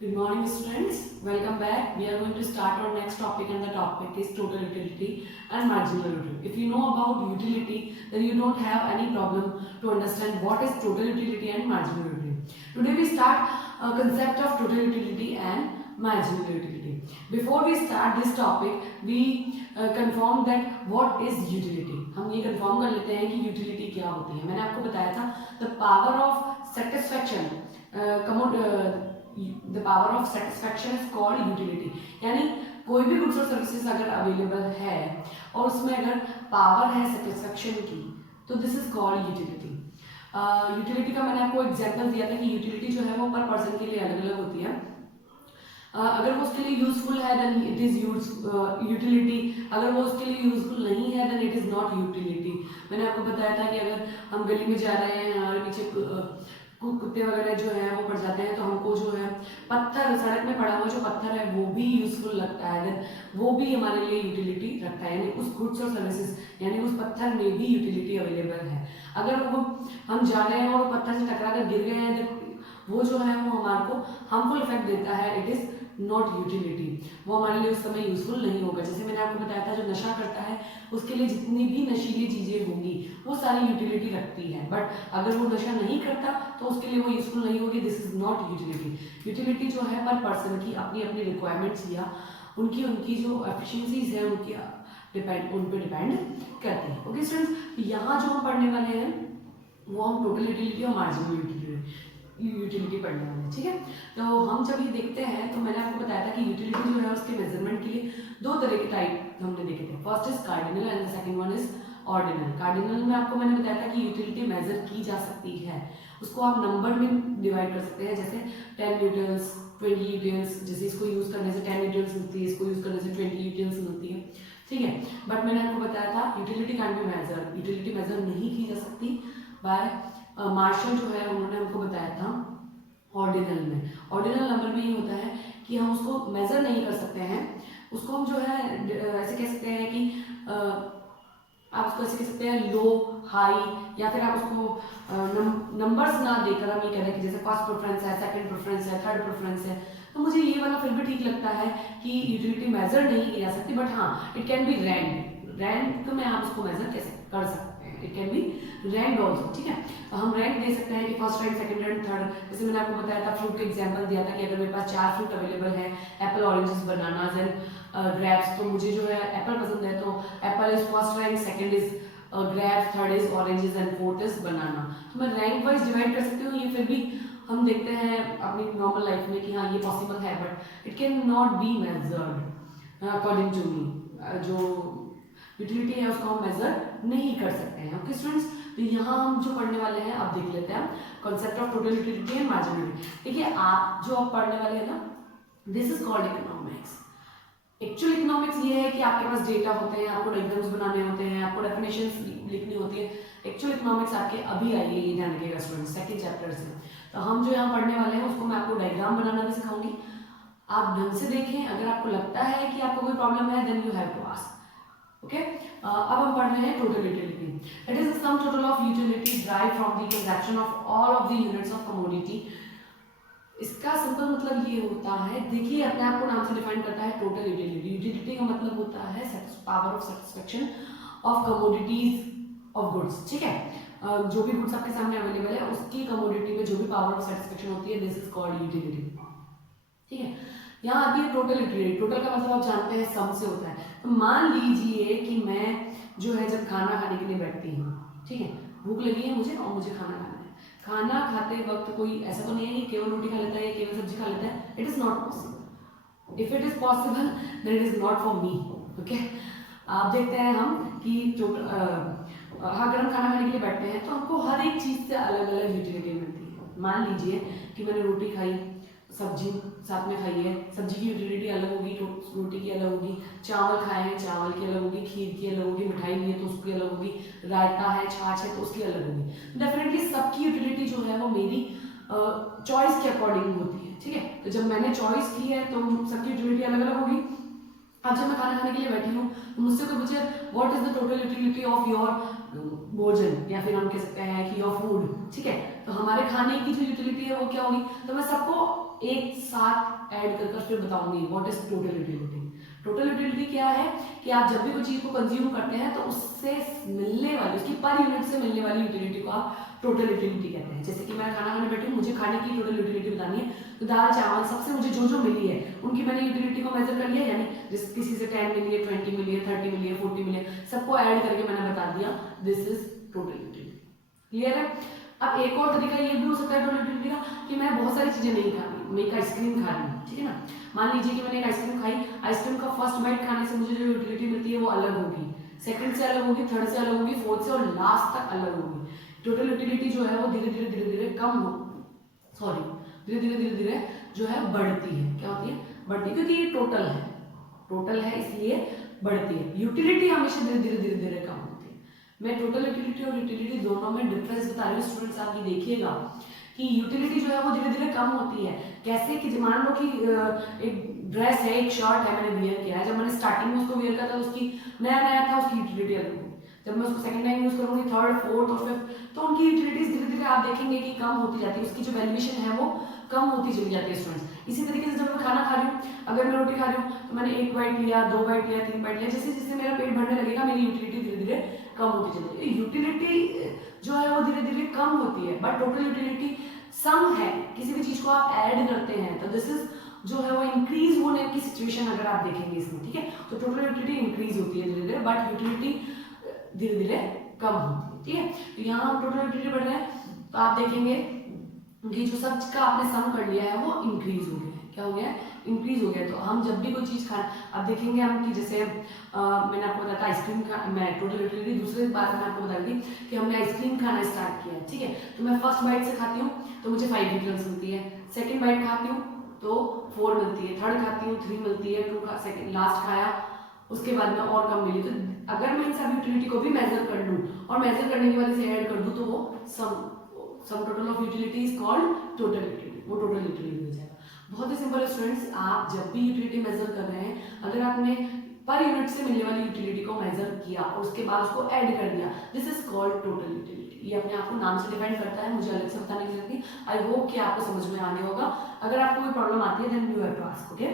Good morning students, welcome back. We are going to start our next topic and the topic is total utility and marginal utility. If you know about utility, then you don't have any problem to understand what is total utility and marginal utility. Today we start a concept of total utility and marginal utility. Before we start this topic, we confirm that what is utility. हम ये confirm कर लेते हैं कि utility क्या होती है. मैंने आपको बताया था the power of satisfaction. The power of satisfaction is called utility. यानी कोई भी गुड्स और सर्विसेज अगर अवेलेबल है और उसमें अगर पावर है सेटिस्फेक्शन की तो this is called utility. Utility का मैंने आपको एग्जांपल दिया था कि यूटिलिटी जो है वो पर पर्सन के लिए अलग अलग होती है. अगर वो उसके लिए यूजफुल है देन इट इज यूटिलिटी. अगर वो उसके लिए यूजफुल नहीं है then it is not utility. मैंने आपको बताया था कि अगर हम गली में जा रहे हैं, हमारे पीछे कुत्ते वगैरह जो है वो पड़ जाते हैं तो हमको जो है पत्थर, सड़क में पड़ा हुआ जो पत्थर है वो भी यूजफुल लगता है, देन वो भी हमारे लिए यूटिलिटी रखता है. यानी उस गुड्स और सर्विसेज यानी उस पत्थर में भी यूटिलिटी अवेलेबल है. अगर वो हम जा रहे हैं और पत्थर से टकरा कर गिर गए हैं तो वो जो है वो हमारे को हार्मफुल इफेक्ट देता है. It is not utility. वो हमारे लिए उस समय यूजफुल नहीं होगा. जैसे मैंने आपको बताया था जो नशा करता है उसके लिए जितनी भी नशीली चीजें होंगी वो सारी यूटिलिटी रखती है, बट अगर वो नशा नहीं करता तो उसके लिए वो यूजफुल नहीं होगी. This is not utility. Utility जो है पर पर्सन की अपनी अपनी रिक्वायरमेंट्स या उनकी जो एफिशिएंसीज है उन पे डिपेंड करती है. ओके स्टूडेंट्स, यहाँ जो हम पढ़ने वाले हैं वो हम टोटल यूटिलिटी और मार्जिनल यूटिलिटी पढ़ने वाले हैं. ठीक है, तो हम जब ये देखते हैं तो मैंने आपको बताया था कि यूटिलिटी जो है उसके मेजरमेंट के लिए दो तरह के टाइप हमने देखे थे. First is cardinal and the second one is ordinal. Cardinal में आपको मैंने बताया था कि यूटिलिटी मेजर की जा सकती है. उसको आप नंबर में डिवाइड कर सकते हैं, जैसे 10 न्यूटन्स, 20 न्यूटन्स. जैसे इसको यूज करने से 10 न्यूटन्स मिलती है, इसको यूज करने से 20 न्यूटन्स मिलती है. ठीक है, बट मैंने आपको बताया था utility can be measure. Utility measure नहीं की जा सकती बाय मार्शल जो है उन्होंने हमको बताया था ऑर्डिनल में. ऑर्डिनल नंबर में ये होता है कि हम उसको मेजर नहीं कर सकते हैं. उसको हम जो है ऐसे कह सकते हैं कि आप उसको ऐसे कह सकते हैं लो, हाई, या फिर आप उसको नंबर्स ना देकर हम ये कह रहे हैं कि जैसे फर्स्ट प्रेफरेंस है, सेकंड प्रेफरेंस है, थर्ड प्रेफरेंस है. तो मुझे ये वाला फिर भी ठीक लगता है कि यूटिलिटी मेजर नहीं की जा सकती, बट हाँ it can be rank. Rank में आप उसको मेजर कैसे कर सकते हैं, it can be rank also. ठीक है, तो हम रैंक दे सकते हैं कि first rank, second rank, third. जैसे मैंने आपको बताया था फ्रूट का एग्जांपल दिया था कि अगर मेरे पास 4 फ्रूट अवेलेबल है, Apple, oranges, bananas and grapes, तो मुझे जो है एप्पल पसंद है तो Apple is first rank, second is grapes, third is oranges and fourth is banana. तो मैं रैंक वाइज डिवाइड कर सकती हूँ. ये फिर भी हम देखते हैं अपनी नॉर्मल लाइफ में कि हाँ ये पॉसिबल है, but it can not be measured according to me. जो यूटिलिटी है उसको हम मेजर नहीं कर सकते हैं. ओके स्टूडेंट्स, तो यहाँ हम जो पढ़ने वाले हैं आप देख लेते हैं concept of total utility and marginal utility. देखिए आप जो आप पढ़ने वाले हैं ना, this is called economics. Actual economics ये है कि आपके पास डेटा होते हैं, आपको डायग्राम्स बनाने होते हैं, आपको डेफिनेशंस लिखनी होती है. एक्चुअल इकोनॉमिक्स आपके अभी आई है, ये ध्यान रखिएगा स्टूडेंट्स, सेकंड चैप्टर से. तो हम जो यहाँ पढ़ने वाले हैं उसको मैं आपको डायग्राम बनाना भी सिखाऊंगी. आप ढंग से देखें. अगर आपको लगता है कि आपको कोई प्रॉब्लम है then you have to ask. Okay, अब हम पढ़ रहे हैं total utility. It is the sum total of utility derive from the transaction of all of the units of commodity. इसका सिंपल मतलब ये होता है, देखिए अपने आप को नाम से डिफाइन करता है टोटल यूटिलिटी. यूटिलिटी का मतलब होता है power of satisfaction of commodities of goods. ठीक है, जो भी गुड्स आपके सामने अवेलेबल है उसकी कमोडिटी में जो भी पावर ऑफ सेटिस्फेक्शन होती है दिस इज कॉल्ड यूटिलिटी. ठीक है, यहाँ आती है टोटल यूटिलिटी. टोटल का मतलब आप जानते हैं सम से होता है. तो मान लीजिए कि मैं जो है जब खाना खाने के लिए बैठती हूँ, ठीक है, भूख लगी है मुझे और मुझे खाना खाना है. खाना खाते वक्त कोई ऐसा तो नहीं है कि केवल रोटी खा लेता है या केवल सब्जी खा लेता है. It is not possible. If it is possible then it is not for me. Okay, आप देखते हैं हम कि अगर हम खाना खाने के लिए बैठते हैं तो हमको हर एक चीज से अलग अलग यूटिलिटी मिलती है. मान लीजिए कि मैंने रोटी खाई, सब्जी साथ में खाई है, सब्जी की यूटिलिटी अलग होगी, रोटी की अलग होगी. चावल खाए हैं, चावल की अलग होगी, खीर की अलग होगी, मिठाई भी है तो उसकी अलग होगी, रायता है, छाछ है तो उसकी अलग होगी. डेफिनेटली सबकी यूटिलिटी जो है वो मेरी चॉइस के अकॉर्डिंग होती है. ठीक है, तो जब मैंने चॉइस की है तो सबकी यूटिलिटी अलग अलग होगी. अब जब मैं खाना खाने के लिए बैठी हूँ तो मुझसे कोई पूछे what is the total utility of your भोजन, या फिर हम कह सकते हैं कि योर फूड. ठीक है, तो हमारे खाने की जो यूटिलिटी है वो क्या होगी. तो मैं सबको एक साथ ऐड कर फिर बताऊंगी what is total utility. Total utility क्या है कि आप जब भी कोई चीज को कंज्यूम करते हैं तो उससे मिलने वाली, उसकी पर यूनिट से मिलने वाली यूटिलिटी को आप टोटल यूटिलिटी कहते हैं। जैसे कि मैं खाना खाने बैठी हूँ, मुझे खाने की टोटल यूटिलिटी बतानी है, तो दाल चावल सबसे मुझे जो जो मिली है उनकी मैंने यूटिलिटी को मेजर कर लिया, यानी जिस किसी से 10 मिली है, 20 मिली है, 30 मिली है, 40 मिली है, सबको ऐड करके मैंने बता दिया, this is total utility. Clear है? अब एक और तरीका ये भी हो सकता है टोटल यूटिलिटी का कि मैं बहुत सारी चीजें नहीं खा रही, मैं एक आइसक्रीम खा रही हूँ, ठीक है ना। मान लीजिए कि मैंने एक आइसक्रीम खाई, आइसक्रीम का फर्स्ट बाइट खाने से मुझे जो यूटिलिटी मिलती है वो अलग होगी, सेकंड से अलग होगी, थर्ड से अलग होगी, फोर्थ से और लास्ट तक अलग होगी। टोटल यूटिलिटी जो है वो धीरे धीरे कम हो, सॉरी धीरे धीरे जो है बढ़ती है। क्या होती है? बढ़ती है, क्योंकि ये टोटल है इसलिए बढ़ती है। यूटिलिटी हमेशा धीरे धीरे कम होती है। मैं टोटल यूटिलिटी और यूटिलिटी दोनों में डिफरेंस बता रही हूँ स्टूडेंट्स, आप ये देखिएगा कि यूटिलिटी जो है वो धीरे धीरे कम होती है। कैसे कि मान लो कि एक ड्रेस है, एक शर्ट है, मैंने वियर किया है, जब मैंने स्टार्टिंग में उसको वियर किया था उसकी नया था, उसकी यूटिलिटी अलग होगी। जब मैं उसको सेकंड टाइम यूज करूंगी, थर्ड, फोर्थ और फिफ्थ, तो उनकी यूटिलिटीज धीरे धीरे आप देखेंगे कि कम होती जाती है, उसकी जो वैल्यूएशन है वो कम होती चली जाती है स्टूडेंट्स। इसी तरीके से जब मैं खाना खा रही हूँ, अगर मैं रोटी खा रही हूँ तो मैंने 1 बाइट लिया, 2 बाइट लिया, 3 बाइट लिया, जैसे जैसे मेरा पेट भरने लगेगा मेरी यूटिलिटी धीरे धीरे कम होती चली जाएगी। यूटिलिटी जो है वो धीरे धीरे कम होती है, बट टोटल यूटिलिटी सम है। किसी भी चीज को आप ऐड करते हैं तो दिस इज जो है वो इंक्रीज होने की सिचुएशन अगर आप देखेंगे इसमें, ठीक है, तो टोटल यूटिलिटी इंक्रीज होती है धीरे धीरे, बट यूटिलिटी धीरे धीरे कम होती है, ठीक है। तो यहाँ हम टोटल यूटिलिटी बढ़ रहे हैं तो आप देखेंगे कि जो सब का आपने सम कर लिया है वो इंक्रीज हो गया है। क्या हो गया? इंक्रीज हो गया। तो हम जब भी कोई चीज खाएं, अब देखेंगे हम कि जैसे मैंने आपको बताया था आइसक्रीम का, मैं टोटल यूटिलिटी दूसरे बार में आपको बता दी कि हमने आइसक्रीम खाना स्टार्ट किया, ठीक है। तो मैं फर्स्ट बाइट से खाती हूँ तो मुझे 5 यूटिलिटीज मिलती है, सेकंड बाइट खाती हूँ तो 4 मिलती है, थर्ड खाती हूँ 3 मिलती है, 2 का सेकंड लास्ट खाया उसके बाद में और कम मिली। तो अगर मैं इन सब यूटिलिटी को भी मेजर कर लूँ और मेजर करने के बाद इसे ऐड कर दूँ तो वो सम total of utility is called total utility, वो टोटल यूटिलिटी हो जाएगा। बहुत ही सिंपल है स्टूडेंट्स, आप जब भी यूटिलिटी मेजर कर रहे हैं, अगर आपने पर यूनिट से मिलने वाली यूटिलिटी को मेजर किया और उसके बाद उसको ऐड कर दिया, this is called total utility. ये अपने आप को नाम से डिपेंड करता है, मुझे अलग से बताने की जरूरत नहीं। आई होप कि आपको समझ में आने होगा। अगर आपको कोई प्रॉब्लम आती है then you have to ask, okay.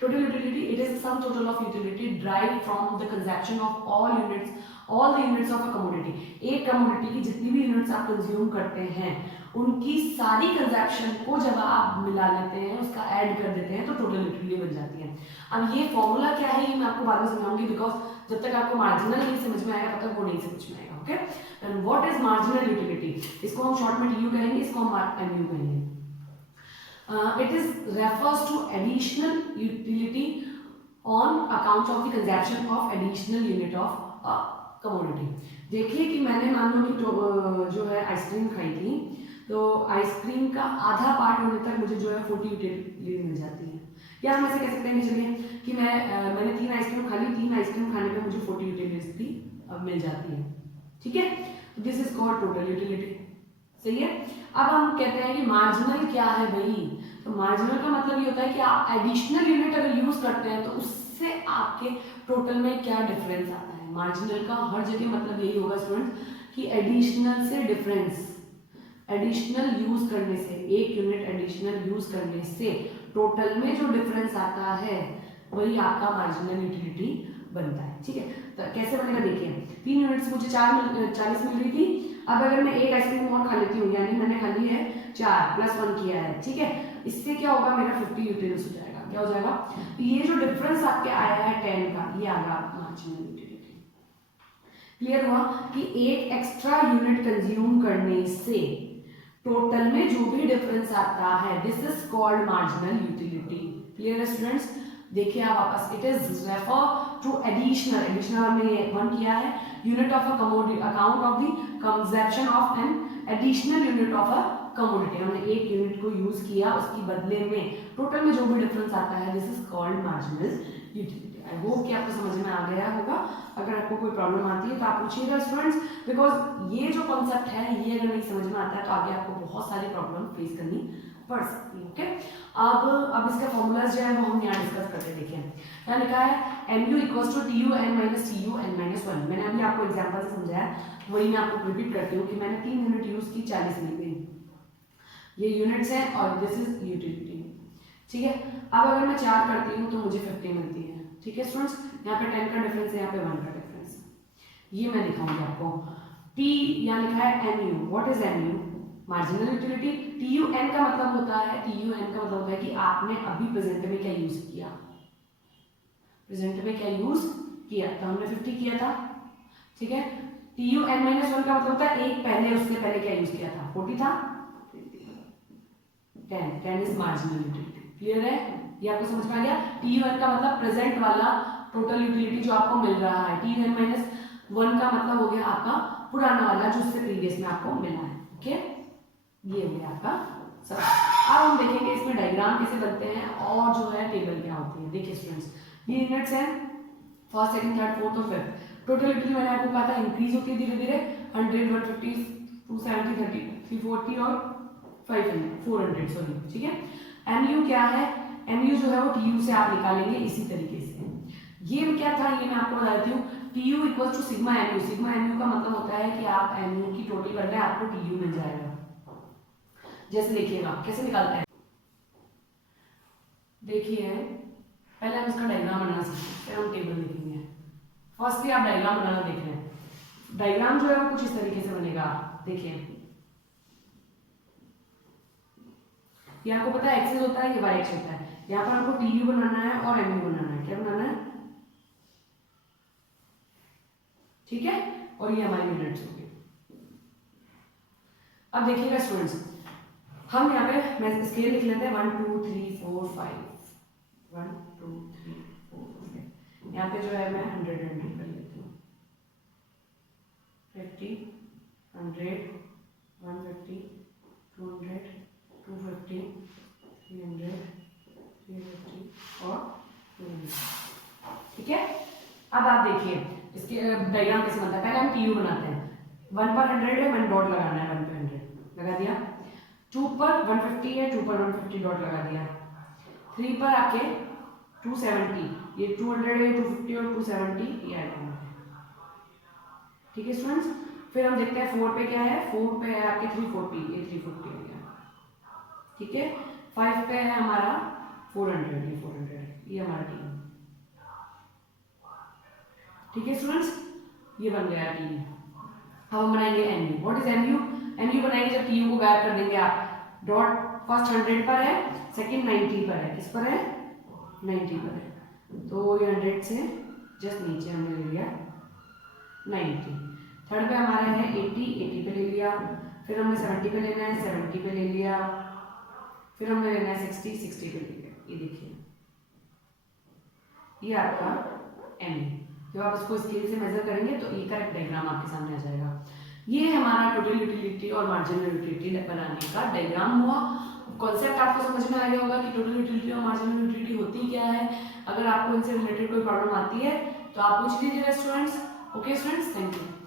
Total utility it is sum total of utility derived from the consumption of all the units of a commodity. एक कमोडिटी की जितनी भी यूनिट्स आप कंज्यूम करते हैं उनकी सारी कंजप्शन को जब आप मिला लेते हैं, उसका ऐड कर देते हैं तो टोटल यूटिलिटी बन जाती है। अब ये फॉर्मूला क्या है ये मैं आपको बाद में समझाऊंगी, बिकॉज जब तक आपको मार्जिनल नहीं समझ में आएगा तब तक वो नहीं समझ में आएगा, okay. And what is marginal utility? इसको हम शॉर्ट में टीयू कहेंगे, इसको हम एमयू कहेंगे। It is refers to additional utility on account of the consumption of additional unit of commodity. देखिए कि मैंने मान लो कि जो है आइसक्रीम खाई थी, तो आइसक्रीम का आधा पार्ट होने तक मुझे जो है 40 यूटिलिटी मिल जाती है। या हम ऐसे कह सकते हैं कि चलिए कि मैंने 3 आइसक्रीम खा ली, 3 आइसक्रीम खाने पे मुझे 40 यूटिलिटी मिल जाती है, ठीक है। This is called total utility, सही है। अब हम कहते हैं कि मार्जिनल क्या है भाई? तो मार्जिनल का मतलब ये होता है कि आप एडिशनल यूनिट अगर यूज करते हैं तो उससे आपके टोटल में क्या डिफरेंस आता है। मार्जिनल का हर जगह मतलब यही होगा स्टूडेंट्स कि एडिशनल से डिफरेंस, एडिशनल यूज करने से, एक यूनिट एडिशनल यूज करने से टोटल में जो डिफरेंस आता है वही आपका मार्जिनल यूटिलिटी बनता है, ठीक है। तो कैसे बनेगा देखिए, 3 यूनिट्स मुझे 40 मिल रही थी। अब अगर मैं एक आइसक्रीम और खा लेती हूँ, यानी मैंने खा ली है 4 + 1 किया है, ठीक है, इससे क्या होगा मेरा 50 यूटिलिटीज हो जाएगा। क्या हो जाएगा? तो ये जो डिफरेंस आपके आया है 10 का, ये आ गया मार्जिनल यूटिलिटी। क्लियर हुआ कि एक एक्स्ट्रा यूनिट कंज्यूम करने से टोटल में जो भी डिफरेंस आता है this is called marginal utility. Clear है स्टूडेंट्स? देखिए आप वापस, it is refer to additional हमने 1 किया है, unit of a commodity, account of the consumption of an additional unit of a commodity. हमने एक यूनिट को यूज किया, उसकी बदले में टोटल में जो भी डिफरेंस आता है this is called marginal utility. I hope कि आपको समझ में आ गया होगा। अगर आपको कोई प्रॉब्लम आती है तो आप पूछिएगा स्टूडेंट्स, बिकॉज ये जो कॉन्सेप्ट है ये अगर नहीं समझ में आता है तो आगे आपको बहुत सारी प्रॉब्लम फेस करनी पड़ सकती है, ओके। अब इसका फॉर्मूलाज जो है वो हम यहाँ डिस्कस करते हैं। देखिए यहाँ लिखा है mu = TU n - TU n - 1। मैंने अभी आपको एग्जांपल से समझाया, वही मैं आपको रिपीट करती हूँ कि मैंने 3 यूनिट यूज की, 40 मिल गई। ये यूनिट्स हैं और दिस इज यूटिलिटी। ठीक है। अब अगर मैं 4 करती हूँ तो मुझे 50 मिलती है। ठीक है स्टूडेंट्स, यहाँ पे 10 का डिफरेंस है, यहाँ पे 1 का डिफरेंस है। ये मैं दिखाऊंगी आपको। टी यहाँ लिखा है N U, what is N U? Marginal utility. T U N का मतलब होता है, टी यू एन का मतलब होता है कि आपने अभी प्रेजेंट में क्या यूज किया, प्रेजेंट में क्या यूज किया। तो हमने 50 किया था, ठीक है। टी यू एन माइनस 1 का मतलब होता है एक पहले, उससे पहले क्या यूज किया था, 40 था, 10 इज मार्जिनल यूटिलिटी। क्लियर है, ये आपको समझ में आ गया। टी यू एन का मतलब प्रेजेंट वाला टोटल यूटिलिटी जो आपको मिल रहा है। टी यू एन माइनस 1 का मतलब हो गया आपका पुराना वाला जो उससे प्रीवियस में आपको मिला है। ओके, ये हो गया आपका सब। अब हम देखेंगे इसमें डायग्राम कैसे बनते हैं और जो है टेबल क्या होती है। देखिए स्टूडेंट्स, ये यूनिट्स हैं फर्स्ट, सेकंड, थर्ड, फोर्थ और फिफ्थ। टोटल यूटिलिटी मैंने आपको कहा था इंक्रीज होती है धीरे धीरे, 100, 150, 270, 30, 340 और 500, 400 सॉरी, ठीक है। एमयू क्या है? एमयू जो है वो टीयू से आप निकालेंगे इसी तरीके से। ये क्या था, ये मैं आपको बता देती हूँ। TU equal to sigma MU. Sigma MU का मतलब होता है कि आप एमयू की टोटल कर रहे हैं, आपको टीयू मिल जाएगा। जैसे देखिएगा कैसे निकालते हैं, देखिए पहले हम इसका डायग्राम बनाना सीखते हैं, फिर हम टेबल लिखेंगे। फर्स्टली आप डायग्राम बनाना देख रहे हैं। डायग्राम जो है वो कुछ इस तरीके से बनेगा। देखिए ये आपको पता है एक्सेस होता है, ये वाई एक्स होता है। यहाँ पर आपको टीयू बनाना है और एमयू बनाना है। क्या बनाना है? ठीक है, और ये हमारी यूनिट्स होगी। अब देखिएगा स्टूडेंट्स, हम यहाँ पे मैं स्केल लिख लेते हैं 1 2 3 4 5, 1 2 3 4 5। यहाँ पे जो है मैं 100 कर लेती हूँ, 50, 100, 150, 200, 250, 300, 350 और 200। ठीक है, अब आप देखिए इसके डायग्राम कैसे बनता है। पहले हम टीयू बनाते हैं। 1 पर 100 है, 1 डॉट लगाना है, 1 पे 100 लगा दिया। 2 पर 150 है, 2 पर 150 डॉट लगा दिया। 3 पर आपके 270, ये 200 है, 250 और 270 ये ऐड होंगे। ठीक है स्टूडेंट्स, फिर हम देखते हैं 4 पे क्या है। 4 पे है आपके 340, ये 340 हो गया। ठीक है, 5 पे है हमारा 400, ये 400, ये हमारा टीयू। ठीक है स्टूडेंट्स, ये बन गया टीयू। अब हम बनाएंगे MU. What is MU? MU बनाएंगे जब टीयू को गायब कर देंगे आप। डॉट फर्स्ट 100 पर है, सेकंड 90 पर है। किस पर है? 90 पर है, तो ये 100 से जस्ट नीचे हमने ले लिया 90। थर्ड पे हमारा है 80, 80 पे ले लिया। फिर हमने 70 पे लेना है, 70 पे ले लिया। फिर हमने लेना है 60, 60 पे ले लिया। ये देखिए, ये आपका एमयू। जब आप इसको स्केल से मेजर करेंगे तो ये का एक डायग्राम आपके सामने आ जाएगा। ये हमारा टोटल यूटिलिटी और मार्जिनल यूटिलिटी बनाने का डायग्राम हुआ। कॉन्सेप्ट आपको समझ में आ गया होगा कि टोटल यूटिलिटी और मार्जिनल यूटिलिटी होती क्या है। अगर आपको इनसे रिलेटेड कोई प्रॉब्लम आती है तो आप पूछ लीजिएगा students. Okay students, thank you.